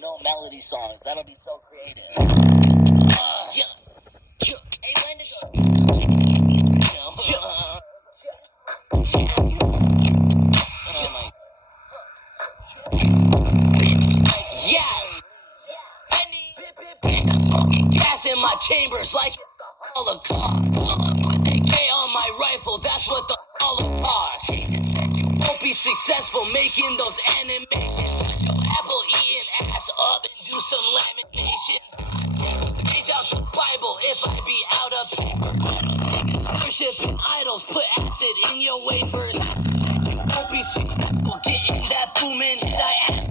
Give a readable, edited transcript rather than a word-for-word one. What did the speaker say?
no melody songs. That'll be so creative. Hey, yes! Smoking gas in my chambers like it's the Holocaust. Pull up with AK on my rifle, that's what the Holocaust. You won't be successful making those animations. Set your apple eating ass up and do some lamentations. Take a page out the Bible if I be out of paper. Niggas worshiping idols, put acid in your wafers. You won't be successful getting that booming hit I ask.